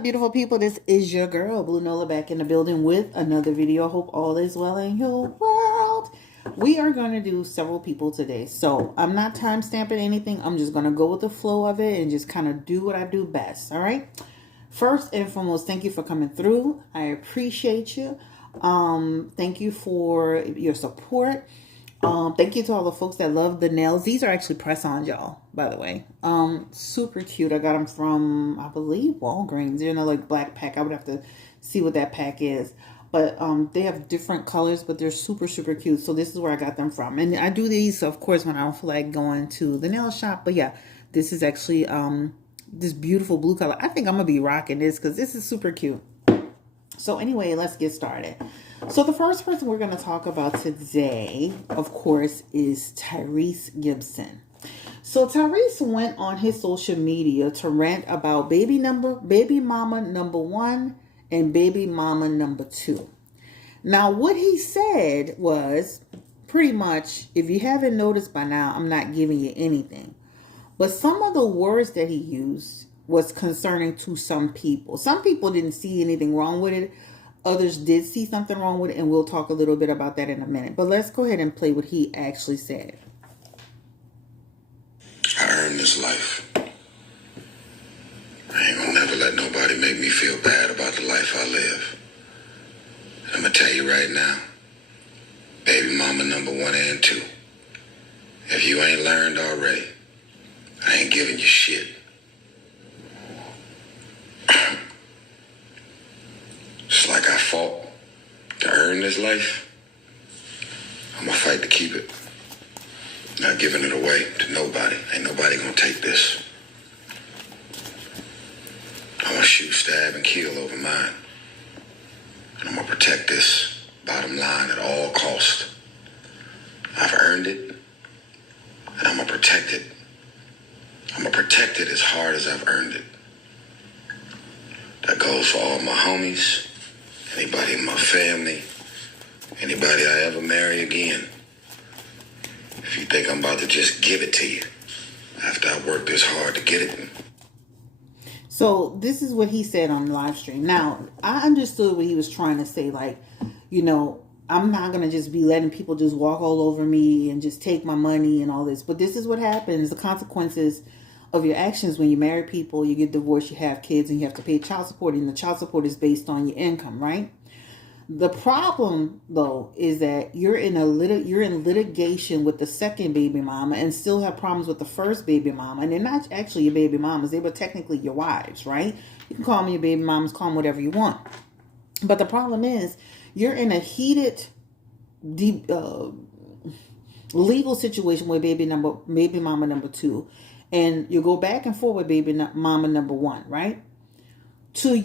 up, beautiful people? This is your girl, Blue Nola, back in the building with another video. Hope all is well in your world. We are going to do several people today. So I'm not time stamping anything. I'm just going to go with the flow of it and just kind of do what I do best. All right. First and foremost, thank you for coming through. I appreciate you. Thank you for your support. Thank you to all the folks that love the nails. These are actually press-ons, y'all, by the way. Super cute. I got them from, I believe, Walgreens. They're in a like black pack. I would have to see what that pack is. But they have different colors, but they're super, super cute. So this is where I got them from. And I do these, of course, when I don't feel like going to the nail shop. But yeah, this is actually this beautiful blue color. I think I'm going to be rocking this because this is super cute. So anyway, let's get started. So the first person we're going to talk about today, of course, is Tyrese Gibson. So Tyrese went on his social media to rant about baby mama number 1 and baby mama number 2. Now, what he said was pretty much, if you haven't noticed by now, I'm not giving you anything. But some of the words that he used was concerning to some people. Some people didn't see anything wrong with it. Others did see something wrong with it, and we'll talk a little bit about that in a minute. But let's go ahead and play what he actually said. I earned this life. I ain't gonna never let nobody make me feel bad about the life I live. And I'm gonna tell you right now, baby mama number 1 and 2. If you ain't learned already, I ain't giving you shit. Just like I fought to earn this life, I'm gonna fight to keep it. Not giving it away to nobody. Ain't nobody gonna take this. I'm gonna shoot, stab, and kill over mine. And I'm gonna protect this bottom line at all cost. I've earned it, and I'm gonna protect it. I'm gonna protect it as hard as I've earned it. That goes for all my homies, anybody in my family, anybody I ever marry again. If you think I'm about to just give it to you after I worked this hard to get it. So this is what he said on the live stream. Now, I understood what he was trying to say. Like, you know, I'm not going to just be letting people just walk all over me and just take my money and all this. But this is what happens. The consequences of your actions when you marry people, you get divorced, you have kids, and you have to pay child support. And the child support is based on your income, right? The problem, though, is that you're in litigation with the second baby mama and still have problems with the first baby mama. And they're not actually your baby mamas. They were technically your wives, right? You can call them your baby mamas, call them whatever you want. But the problem is you're in a heated, deep, legal situation with baby mama number 2. And you go back and forth with baby mama number 1, right? To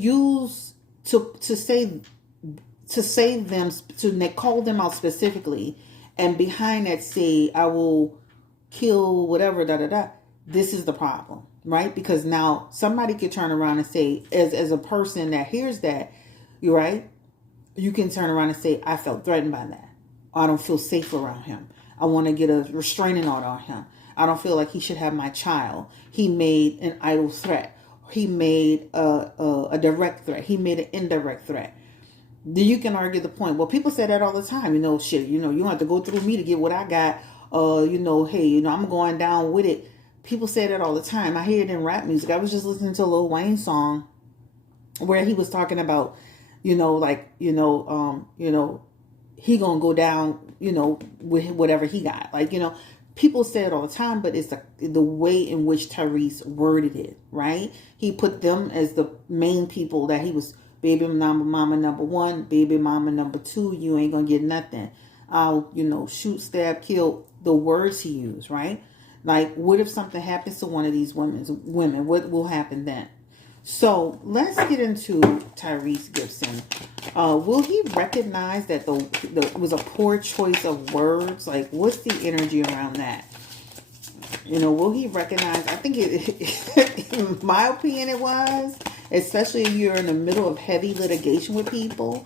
save them, to call them out specifically, and behind that say, I will kill whatever, this is the problem, right? Because now somebody could turn around and say, as a person that hears that, you're right, you can turn around and say, I felt threatened by that. I don't feel safe around him. I want to get a restraining order on him. I don't feel like he should have my child. He made an idle threat. He made a direct threat. He made an indirect threat. You can argue the point. Well, people say that all the time. You know, shit, you don't have to go through me to get what I got. Hey, I'm going down with it. People say that all the time. I hear it in rap music. I was just listening to a Lil Wayne song where he was talking about, he gonna go down, with whatever he got. People say it all the time, but it's the way in which Tyrese worded it, right? He put them as the main people that he was. Baby mama number 1, baby mama number 2, you ain't gonna get nothing. I'll, shoot, stab, kill, the words he used, right? Like, what if something happens to one of these women? What will happen then? So let's get into Tyrese Gibson. Will he recognize that it was a poor choice of words? Like, what's the energy around that? Will he recognize? I think in my opinion, it was. Especially if you're in the middle of heavy litigation with people.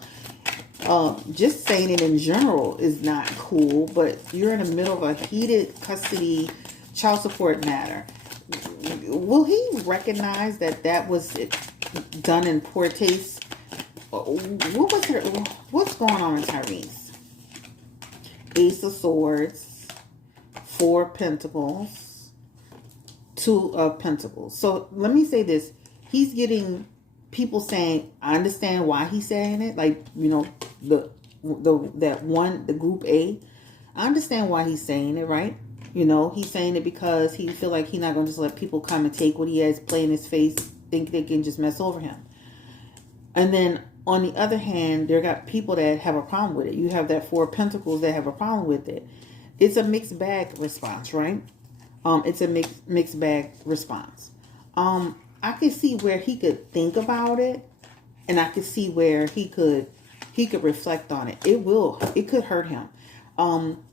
Just saying it in general is not cool, but you're in the middle of a heated custody child support matter. Will he recognize that was done in poor taste. What was her? What's going on with Tyrese? Ace of Swords, Four of Pentacles, Two of Pentacles. So let me say this: he's getting people saying, "I understand why he's saying it." Like, you know, the group A. I understand why he's saying it, right? You know, he's saying it because he feel like he's not going to just let people come and take what he has, play in his face, think they can just mess over him. And then on the other hand, there got people that have a problem with it. You have that Four of Pentacles that have a problem with it. It's a mixed bag response, right? It's a mixed bag response. I could see where he could think about it, and I could see where he could reflect on it. It could hurt him.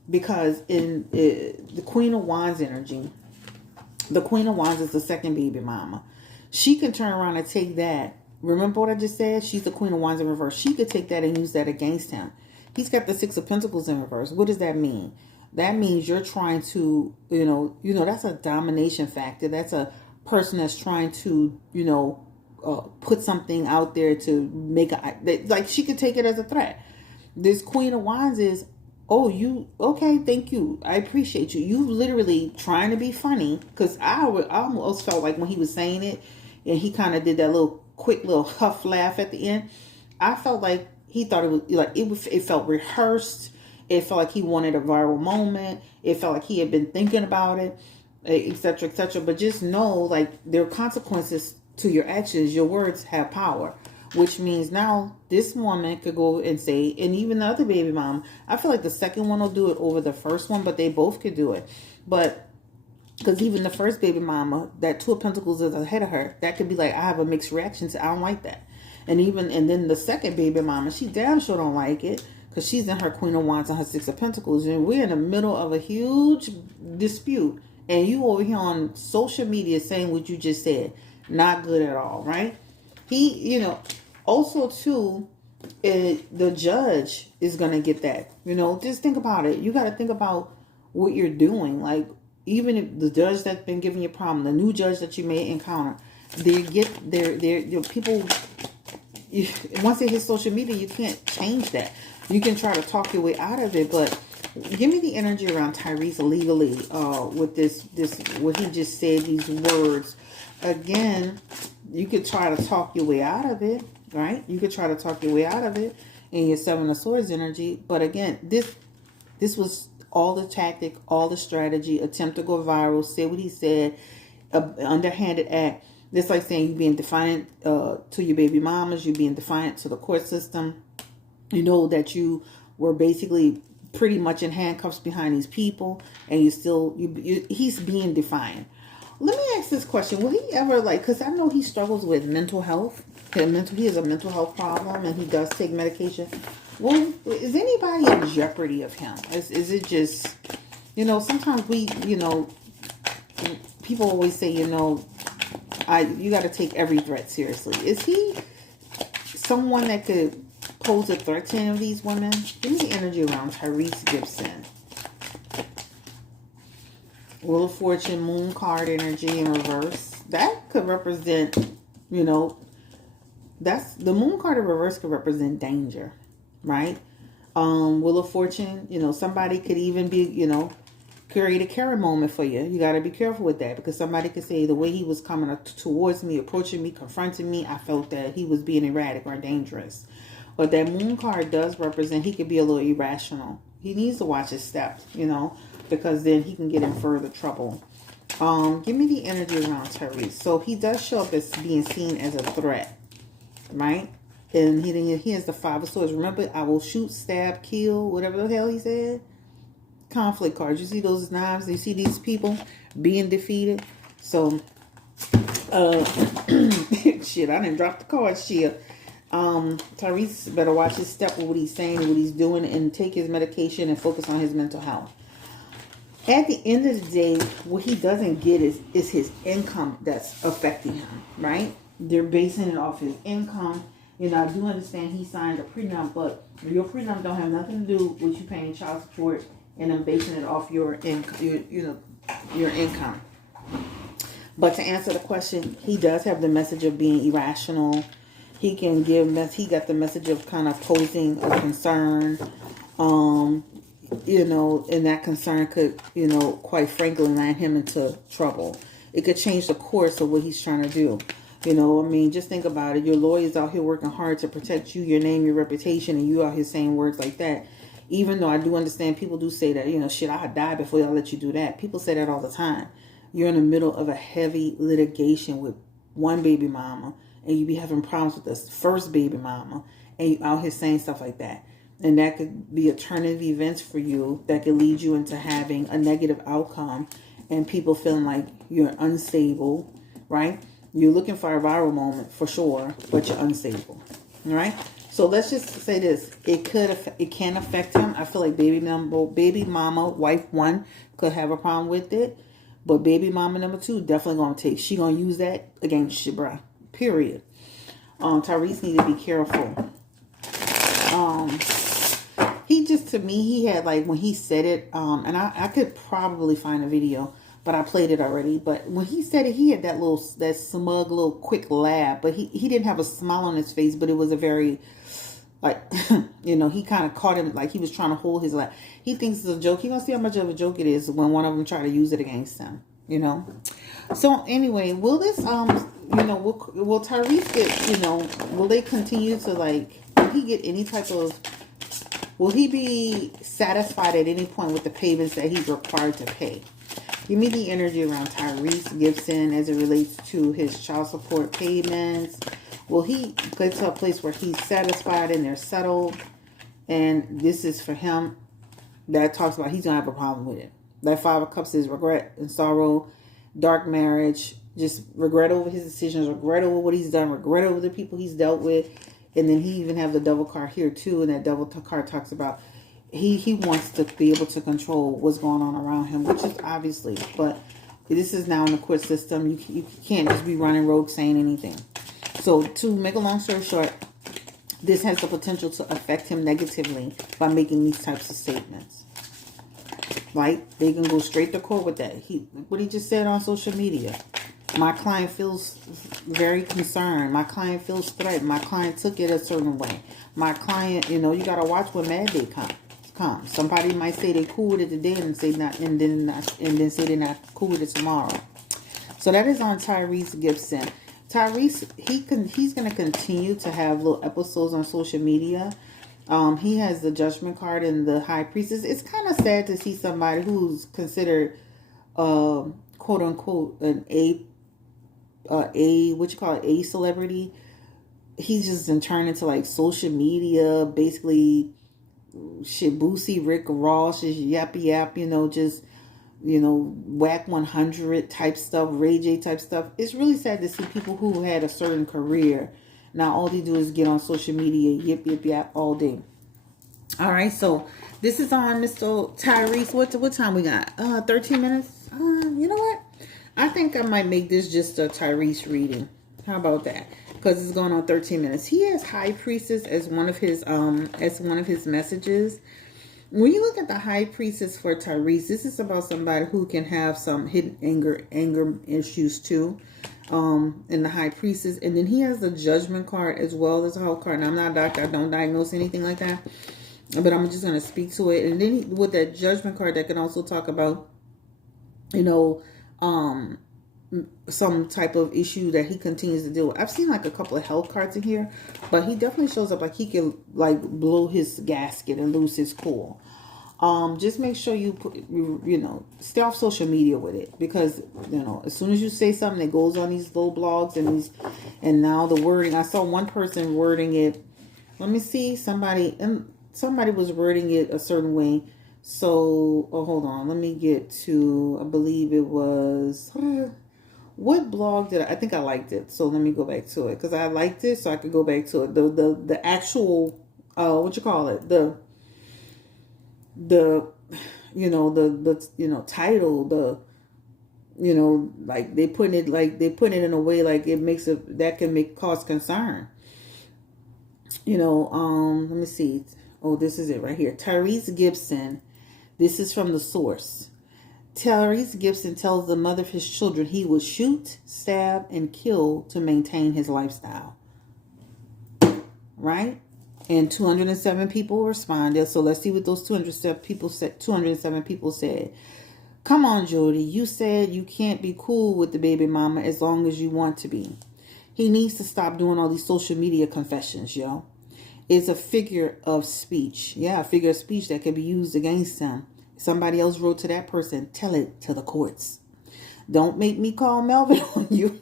Because in the Queen of Wands energy, the Queen of Wands is the second baby mama. She can turn around and take that. Remember what I just said? She's the Queen of Wands in reverse. She could take that and use that against him. He's got the Six of Pentacles in reverse. What does that mean? That means you're trying to, you know, that's a domination factor. That's a person that's trying to, put something out there to make like she could take it as a threat. This Queen of Wands is, oh, you, okay, thank you. I appreciate you. You literally trying to be funny, because I almost felt like when he was saying it and he kind of did that quick little huff laugh at the end, I felt like he thought it was like, it felt rehearsed. It felt like he wanted a viral moment. It felt like he had been thinking about it, etc., etc. But just know, like, there are consequences to your actions. Your words have power. Which means now this woman could go and say, and even the other baby mom, I feel like the second one will do it over the first one, but they both could do it. But because even the first baby mama, that Two of Pentacles is ahead of her, that could be like, I have a mixed reaction to, I don't like that. And then the second baby mama, she damn sure don't like it, because she's in her Queen of Wands and her Six of Pentacles, and we're in the middle of a huge dispute, and you over here on social media saying what you just said. Not good at all, right? He, also too, the judge is going to get that. Just think about it. You got to think about what you're doing. Like, even if the judge that's been giving you a problem, the new judge that you may encounter, people, once it hits social media, you can't change that. You can try to talk your way out of it, but give me the energy around Tyrese legally, with this, what he just said, these words. Again, you could try to talk your way out of it, right? You could try to talk your way out of it in your Seven of Swords energy. But again, this was all the tactic, all the strategy, attempt to go viral, say what he said, underhanded act. It's like saying you're being defiant to your baby mamas, you're being defiant to the court system. You know that you were basically pretty much in handcuffs behind these people, and he's being defiant. Let me ask this question. Will he ever, because I know he struggles with mental health. He has a mental health problem, and he does take medication. Well, is anybody in jeopardy of him? Is it just, sometimes people always say, you got to take every threat seriously. Is he someone that could pose a threat to any of these women? Give me the energy around Tyrese Gibson. Wheel of Fortune, Moon card energy in reverse. That could represent, that's the Moon card in reverse could represent danger, right? Wheel of Fortune, somebody could even be, create a carry moment for you. You got to be careful with that, because somebody could say the way he was coming towards me, approaching me, confronting me, I felt that he was being erratic or dangerous. But that Moon card does represent he could be a little irrational. He needs to watch his steps, because then he can get in further trouble. Give me the energy around Tyrese. So he does show up as being seen as a threat, right? And he has the Five of Swords. Remember, I will shoot, stab, kill, whatever the hell he said. Conflict cards. You see those knives? You see these people being defeated? So, shit, I didn't drop the card. Shit. Tyrese better watch his step with what he's saying, what he's doing, and take his medication and focus on his mental health. At the end of the day, what he doesn't get is his income that's affecting him, right? They're basing it off his income. I do understand he signed a prenup, but your prenup don't have nothing to do with you paying child support, and I'm basing it off your income, your income. But to answer the question, he does have the message of being irrational. He can give he got the message of kind of posing a concern. And that concern could, quite frankly, land him into trouble. It could change the course of what he's trying to do. Just think about it. Your lawyer's out here working hard to protect you, your name, your reputation, and you out here saying words like that. Even though I do understand people do say that, shit, I'll die before I'll let you do that. People say that all the time. You're in the middle of a heavy litigation with one baby mama, and you be having problems with this first baby mama, and you out here saying stuff like that. And that could be a turn of events for you that could lead you into having a negative outcome and people feeling like you're unstable, right? You're looking for a viral moment for sure, but you're unstable, all right? So let's just say this. It can affect him. I feel like baby mama, wife 1 could have a problem with it. But baby mama number 2 definitely going to she going to use that against you, bruh. Period. Tyrese need to be careful. To me, he had like when he said it, and I could probably find a video, but I played it already. But when he said it, he had that smug little quick laugh, but he didn't have a smile on his face, but it was a very like, he kind of caught him like he was trying to hold his laugh. He thinks it's a joke. He gonna see how much of a joke it is when one of them try to use it against him, So anyway, will this, will Tyrese get, will they continue to will he get any type of, will he be satisfied at any point with the payments that he's required to pay? Give me the energy around Tyrese Gibson as it relates to his child support payments. Will he get to a place where he's satisfied and they're settled? And this is for him. That talks about he's going to have a problem with it. That 5 of Cups is regret and sorrow, dark marriage, just regret over his decisions, regret over what he's done, regret over the people he's dealt with. And then he even have the devil card here too. And that devil card talks about he wants to be able to control what's going on around him, which is obviously, but this is now in the court system. You can't just be running rogue saying anything. So to make a long story short, this has the potential to affect him negatively by making these types of statements. Right? They can go straight to court with that. What he just said on social media. My client feels very concerned. My client feels threatened. My client took it a certain way. My client, you got to watch when Mad Day comes. Somebody might say they cool with it today and say not, and then say they're not cool with it tomorrow. So that is on Tyrese Gibson. Tyrese, he's going to continue to have little episodes on social media. He has the Judgment card and the High Priestess. It's kind of sad to see somebody who's considered, quote unquote, a celebrity. He's just been turned into like social media, basically. Shit, Boosie, Rick Ross, just yappy yap, just, whack 100 type stuff, Ray J type stuff. It's really sad to see people who had a certain career. Now all they do is get on social media, yip yap all day. All right, so this is on Mr. Tyrese. What time we got? 13 minutes. You know what? I think I might make this just a Tyrese reading. How about that? Because it's going on 13 minutes. He has High Priestess as one of his messages. When you look at the High Priestess for Tyrese, this is about somebody who can have some hidden anger issues too. In the High Priestess, and then he has the Judgment card as well as the whole card. Now I'm not a doctor, I don't diagnose anything like that, but I'm just going to speak to it. And then with that Judgment card, that can also talk about, some type of issue that he continues to deal with. I've seen like a couple of health cards in here, but he definitely shows up like he can like blow his gasket and lose his cool. Just make sure you stay off social media with it, because as soon as you say something that goes on these little blogs and now the wording, I saw one person wording it. Let me see, somebody was wording it a certain way. So, hold on, let me get to, I believe it was, what blog did I think I liked it. So let me go back to it, because I liked it, so I could go back to it. The actual, what you call it, the title, like they put it in a way like it makes it, that can cause concern. Let me see. Oh, this is it right here. Tyrese Gibson. This is from the source. Tyrese Gibson tells the mother of his children he would shoot, stab, and kill to maintain his lifestyle. Right? And 207 people responded. So let's see what those 207 people said. 207 people said, "Come on, Jody. You said you can't be cool with the baby mama as long as you want to be. He needs to stop doing all these social media confessions, yo. It's a figure of speech. Yeah, a figure of speech that can be used against him. Somebody else wrote to that person, tell it to the courts. Don't make me call Melvin on you."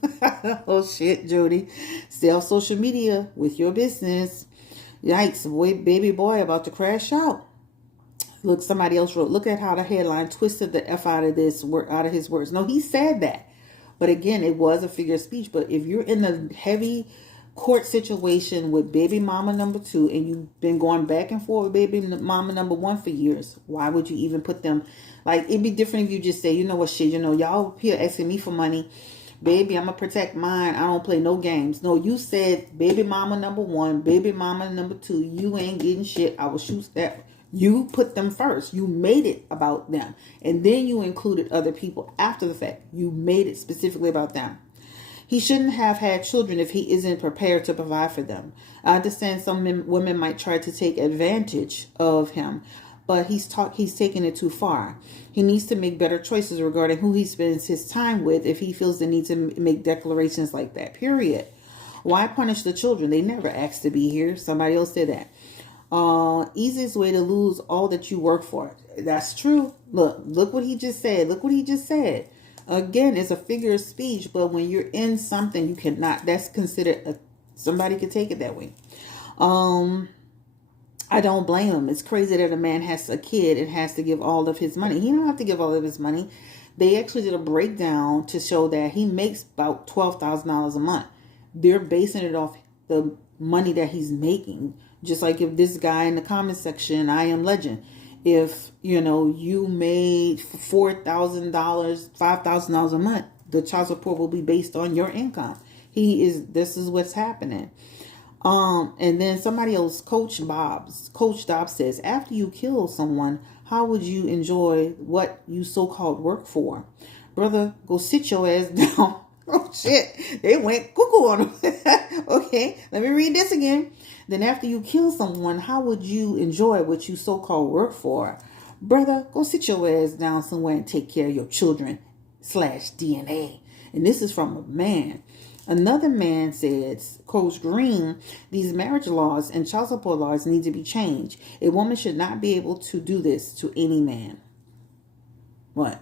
Oh, shit, Jody. Stay off social media with your business. Yikes, boy, baby boy about to crash out. Look, somebody else wrote, look at how the headline twisted the F out of this word, out of his words. No, he said that. But again, it was a figure of speech. But if you're in a heavy court situation with baby mama number 2 and you've been going back and forth with baby mama number 1 for years, why would you even put them? Like, it'd be different if you just say, you know what, shit, y'all here asking me for money. Baby, I'm going to protect mine. I don't play no games. No, you said baby mama number 1, baby mama number 2. You ain't getting shit. I will shoot that. You put them first. You made it about them. And then you included other people after the fact. You made it specifically about them. He shouldn't have had children if he isn't prepared to provide for them. I understand some women might try to take advantage of him, but he's taking it too far. He needs to make better choices regarding who he spends his time with if he feels the need to make declarations like that, period. Why punish the children? They never asked to be here. Somebody else said that. Easiest way to lose all that you work for. That's true. Look what he just said. Look what he just said. Again, it's a figure of speech, but when you're in something, you cannot, that's considered, somebody could take it that way. I don't blame him. It's crazy that a man has a kid and has to give all of his money. He don't have to give all of his money. They actually did a breakdown to show that he makes about $12,000 a month. They're basing it off the money that he's making. Just like if this guy in the comment section, I Am Legend, if, you made $4,000, $5,000 a month, the child support will be based on your income. This is what's happening. And then somebody else, Coach Dobbs says, after you kill someone, how would you enjoy what you so-called work for? Brother, go sit your ass down. Oh, shit. They went cuckoo on him. Okay, let me read this again. Then after you kill someone, how would you enjoy what you so-called work for? Brother, go sit your ass down somewhere and take care of your children /DNA. And this is from a man. Another man says, Coach Green, these marriage laws and child support laws need to be changed. A woman should not be able to do this to any man. What?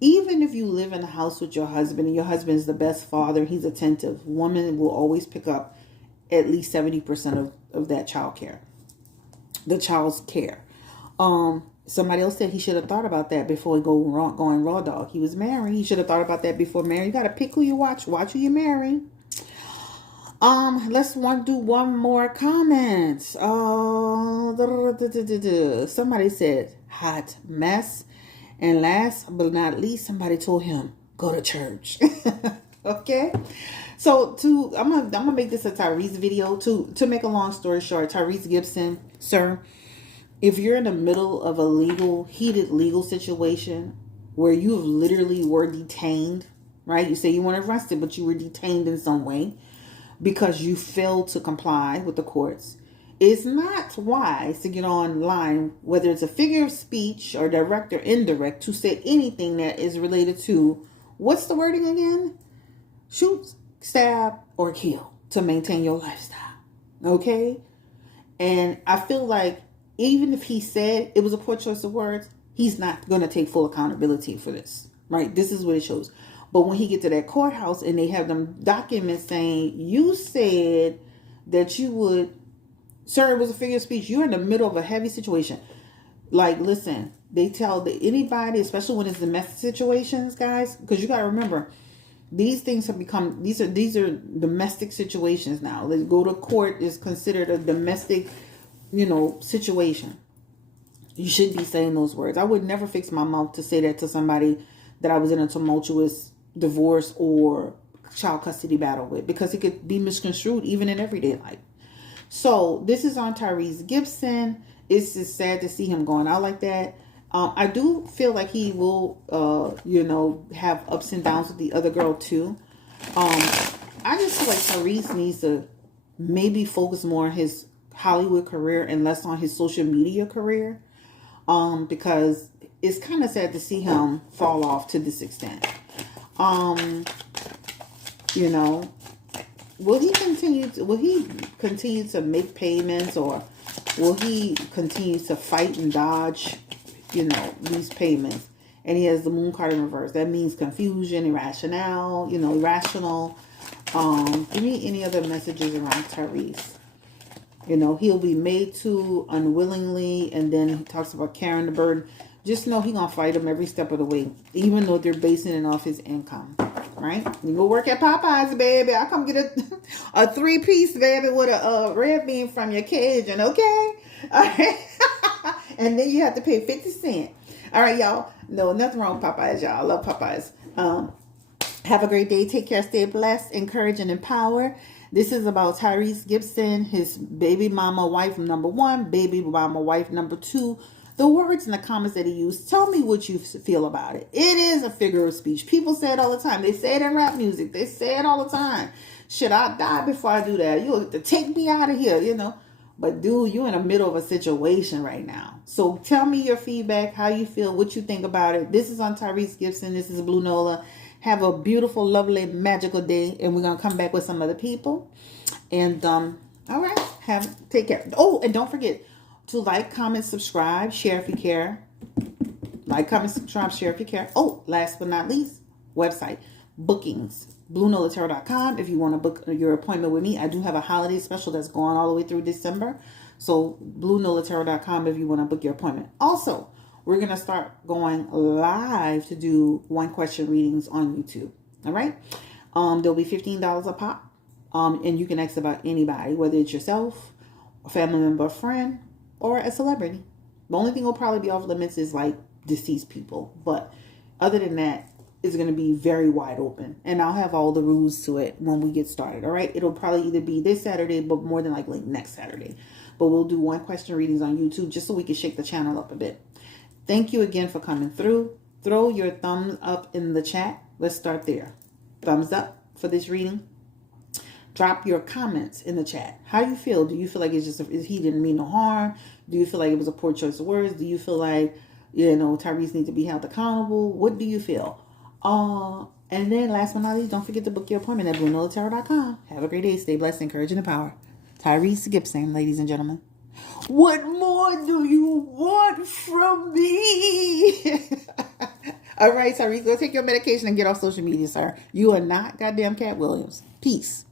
Even if you live in a house with your husband and your husband is the best father, he's attentive, woman will always pick up at least 70% of that the child's care. Somebody else said he should have thought about that before going raw dog. He was married. He should have thought about that before marrying. You got to pick who you watch. Watch who you marry. Let's do one more comment. Somebody said hot mess. And last but not least, somebody told him, go to church. Okay. So I'm gonna make this a Tyrese video. To make a long story short, Tyrese Gibson, sir, if you're in the middle of a heated legal situation where you literally were detained, right? You say you weren't arrested, but you were detained in some way because you failed to comply with the courts. It's not wise to get online, whether it's a figure of speech or direct or indirect, to say anything that is related to, what's the wording again? Shoot, stab, or kill to maintain your lifestyle. Okay? And I feel like even if he said it was a poor choice of words, he's not going to take full accountability for this. Right? This is what it shows. But when he get to that courthouse and they have them documents saying, you said that you would, sir, it was a figure of speech. You're in the middle of a heavy situation. Like, listen, they tell anybody, especially when it's domestic situations, guys, because you got to remember, these things have become, these are domestic situations now. They go to court is considered a domestic, situation. You shouldn't be saying those words. I would never fix my mouth to say that to somebody that I was in a tumultuous divorce or child custody battle with, because it could be misconstrued even in everyday life. So this is on Tyrese Gibson. It's just sad to see him going out like that. I do feel like he will, have ups and downs with the other girl too. I just feel like Tyrese needs to maybe focus more on his Hollywood career and less on his social media career. Because it's kind of sad to see him fall off to this extent. You know, will he continue to make payments, or will he continue to fight and dodge, these payments? And he has the moon card in reverse. That means confusion, irrational. Give me any other messages around Tyrese. He'll be made to unwillingly, and then he talks about carrying the burden. Just know he gonna fight him every step of the way, even though they're basing it off his income, right? You go work at Popeyes, baby. I'll come get a 3-piece, baby, with a red bean from your Cajun, okay? All right. And then you have to pay 50 cents. All right, y'all. No, nothing wrong with Popeyes, y'all. I love Popeyes. Have a great day. Take care. Stay blessed, encourage, and empower. This is about Tyrese Gibson, his baby mama wife number 1, baby mama wife number 2. The words in the comments that he used, tell me what you feel about it. It is a figure of speech. People say it all the time. They say it in rap music. They say it all the time. Should I die before I do that? You'll have to take me out of here, But dude, you're in the middle of a situation right now. So tell me your feedback, how you feel, what you think about it. This is on Tyrese Gibson. This is Blue Nola. Have a beautiful, lovely, magical day. And we're going to come back with some other people. And, all right. Take care. Oh, and don't forget to like, comment, subscribe, share if you care. Like, comment, subscribe, share if you care. Oh, last but not least, website bookings. BlueNolaTarot.com. If you want to book your appointment with me, I do have a holiday special that's going all the way through December. So BlueNolaTarot.com if you want to book your appointment. Also, we're going to start going live to do 1-question readings on YouTube. All right. There'll be $15 a pop. And you can ask about anybody, whether it's yourself, a family member, a friend, or a celebrity. The only thing will probably be off limits is like deceased people. But other than that, it's going to be very wide open. And I'll have all the rules to it when we get started. All right. It'll probably either be this Saturday, but more than likely next Saturday. But we'll do 1-question readings on YouTube just so we can shake the channel up a bit. Thank you again for coming through. Throw your thumbs up in the chat. Let's start there. Thumbs up for this reading. Drop your comments in the chat. How you feel? Do you feel like he didn't mean no harm? Do you feel like it was a poor choice of words? Do you feel like, Tyrese needs to be held accountable? What do you feel? And then last but not least, don't forget to book your appointment at BlueNolaTarot.com. Have a great day. Stay blessed, encourage, and empower. Tyrese Gibson, ladies and gentlemen. What more do you want from me? All right, Tyrese, go take your medication and get off social media, sir. You are not goddamn Cat Williams. Peace.